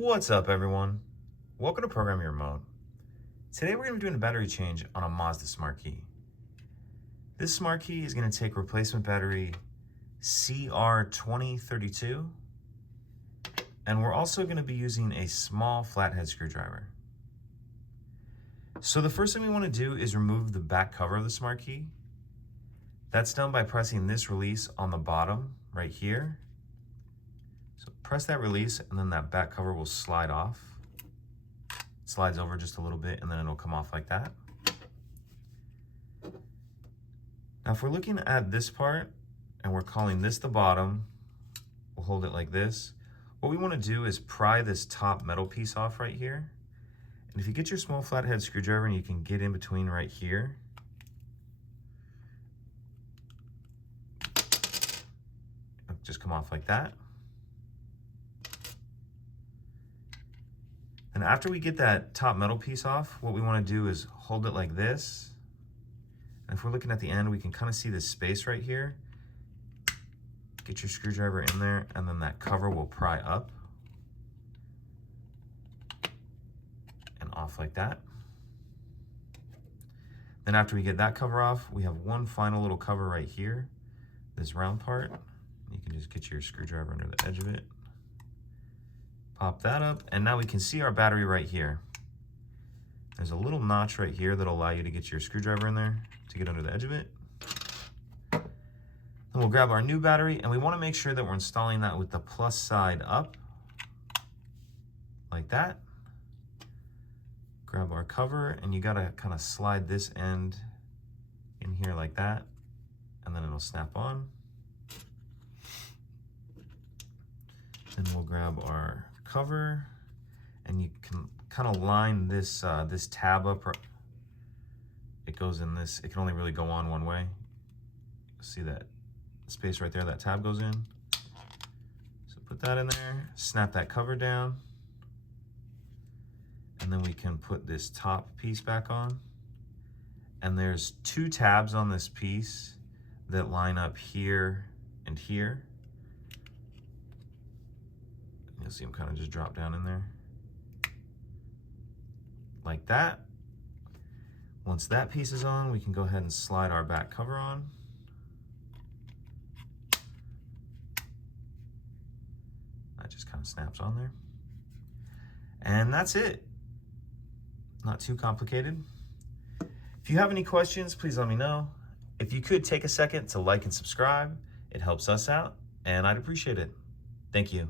What's up, everyone? Welcome to Program Your Remote. Today we're going to be doing a battery change on a Mazda Smart Key. This Smart Key is going to take replacement battery CR2032, and we're also going to be using a small flathead screwdriver. So the first thing we want to do is remove the back cover of the Smart Key. That's done by pressing this release on the bottom right here. So press that release and then that back cover will slide off. It slides over just a little bit and then it'll come off like that. Now if we're looking at this part and we're calling this the bottom, we'll hold it like this. What we want to do is pry this top metal piece off right here. And if you get your small flathead screwdriver and you can get in between right here, just come off like that. And after we get that top metal piece off, what we want to do is hold it like this. And if we're looking at the end, we can kind of see this space right here. Get your screwdriver in there, and then that cover will pry up and off like that. Then after we get that cover off, we have one final little cover right here, this round part. You can just get your screwdriver under the edge of it. Pop that up, and now we can see our battery right here. There's a little notch right here that'll allow you to get your screwdriver in there to get under the edge of it. Then we'll grab our new battery, and we want to make sure that we're installing that with the plus side up, like that. Grab our cover, and you gotta kind of slide this end in here like that, and then it'll snap on. And we'll grab our cover, and you can kind of line this this tab up. It goes in this, it can only really go on one way. See that space right there, that tab goes in. So put that in there, snap that cover down, and then we can put this top piece back on. And there's two tabs on this piece that line up here and here. You'll see them kind of just drop down in there like that. Once that piece is on, we can go ahead and slide our back cover on. That just kind of snaps on there. And that's it. Not too complicated. If you have any questions, please let me know. If you could take a second to like and subscribe, it helps us out, and I'd appreciate it. Thank you.